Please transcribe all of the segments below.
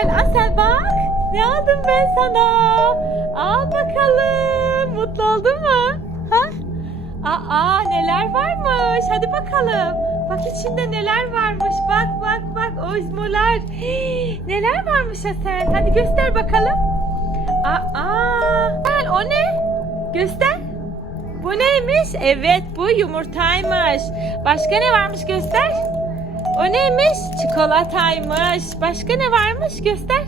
Asel, Asel bak. Ne aldım ben sana? Al bakalım. Mutlu oldun mu? Ha? Aa neler varmış. Hadi bakalım. Bak içinde neler varmış. Bak bak bak ozmolar. Hii, neler varmış Asel. Hadi göster bakalım. Aa, Asel o ne? Göster. Bu neymiş? Evet bu yumurtaymış. Başka ne varmış göster. O neymiş? Çikolataymış. Başka ne varmış göster.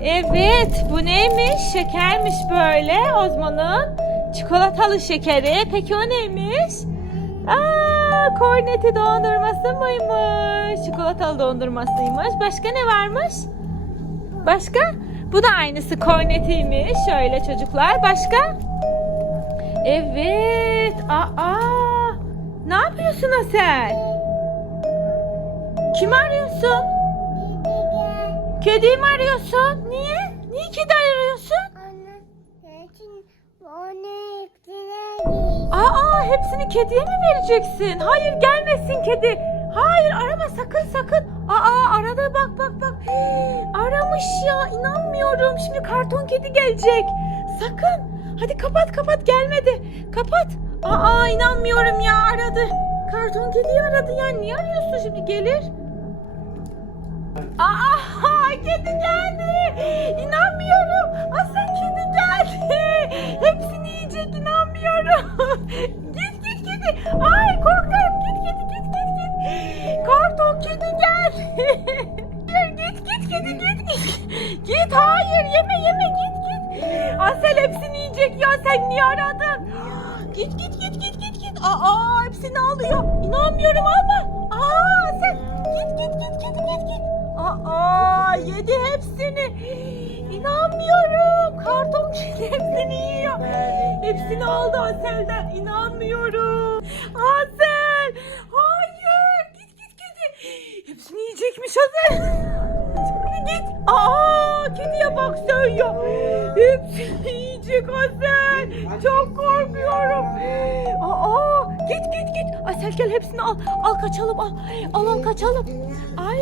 Evet bu neymiş? Şekermiş böyle Ozmo'nun. Çikolatalı şekeri. Peki o neymiş? Aa, korneti dondurması mıymış? Çikolatalı dondurmasıymış. Başka ne varmış? Başka? Bu da aynısı kornetiymiş. Şöyle çocuklar. Başka? Evet. Aa. Ne yapıyorsun Asel? Kimi arıyorsun? Kediyi mi arıyorsun? Niye? Niye kedi arıyorsun? Aa hepsini kediye mi vereceksin? Hayır gelmesin kedi. Hayır arama sakın sakın. Aa arada bak bak bak. Aramış ya inanmıyorum. Şimdi karton kedi gelecek. Sakın. Hadi kapat kapat gelmedi. Kapat. Aa inanmıyorum ya aradı. Karton kediyi aradı ya. Niye arıyorsun şimdi gelir? Aa kedi geldi. İnanmıyorum. Asıl kedi geldi. Hepsini yiyecek inanmıyorum. git git kedi. Ay korkarım. Git kedi git git git. Karton kedi geldi. Git git kedi git git. Git hayır yeme yeme git git. Asel hepsini yiyecek ya sen niye aradın? Git git git git git git. Aa hepsini alıyor. İnanmıyorum ama. Aa yedi hepsini. İnanmıyorum. Karton kedi hepsini yiyor. Hepsini aldı Asel'den. İnanmıyorum. Asel. Hayır. Git git kedi. Hepsini yiyecekmiş Asel. Git. Aa kediye bak ya. Hepsini yiyecek Asel. Çok korkuyorum. Aa git git git. Asel gel hepsini al. Al kaçalım al. Al al kaçalım. Ay.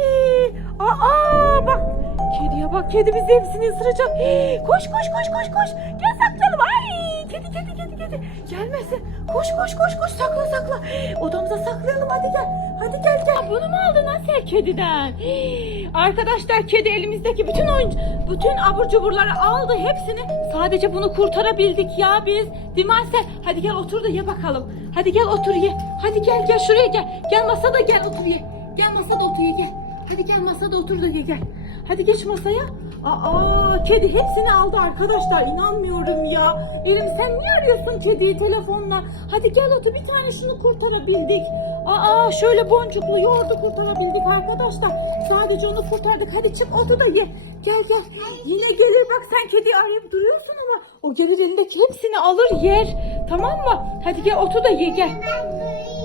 Aa bak. Kediye bak kedi bizi hepsini ısıracak. Koş koş koş koş koş. Gel saklanalım. Ay kedi kedi kedi kedi. Gelmesin. Koş koş koş koş sakla sakla. Odamıza saklayalım hadi gel. Hadi gel gel. Bunu mu aldın Asel kediden? Arkadaşlar kedi elimizdeki bütün oyun bütün abur cuburları aldı hepsini. Sadece bunu kurtarabildik ya biz. Asel? Hadi gel otur da ye bakalım. Hadi gel otur ye. Hadi gel gel şuraya gel. Gel masada gel otur ye. Gel masada otur ye gel. Hadi gel masada otur da ye gel. Hadi geç masaya. Aa kedi hepsini aldı arkadaşlar. İnanmıyorum ya. Elim sen niye arıyorsun kediyi telefonla? Hadi gel otur bir tanesini kurtarabildik. Aa şöyle boncuklu yoğurdu kurtarabildik arkadaşlar. Sadece onu kurtardık. Hadi çık otur da ye. Gel gel. Yine gelir bak sen kediyi arayıp duruyorsun ama o gelir elindeki hepsini alır yer. Tamam mı? Hadi gel otur da ye gel.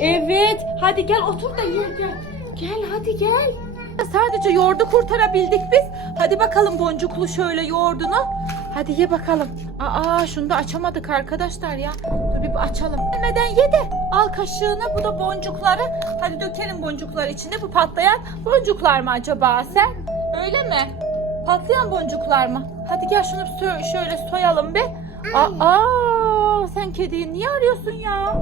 Evet. Hadi gel otur da ye gel. Gel hadi gel. Sadece yoğurdu kurtarabildik biz. Hadi bakalım boncuklu şöyle yoğurdunu. Hadi ye bakalım. Aa şunu da açamadık arkadaşlar ya. Dur bir açalım. Gelmeden ye de al kaşığını bu da boncukları. Hadi dökelim boncuklar içine. Bu patlayan boncuklar mı acaba sen? Öyle mi? Patlayan boncuklar mı? Hadi gel şunu şöyle soyalım bir. Aa sen kediyi niye arıyorsun ya?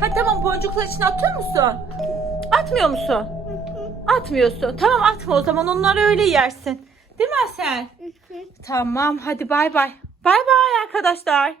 Hadi tamam boncuklar içine atıyor musun? Atmıyor musun? Atmıyorsun. Tamam atma o zaman onları öyle yersin. Değil mi Asel? Tamam hadi bay bay. Bay bay arkadaşlar.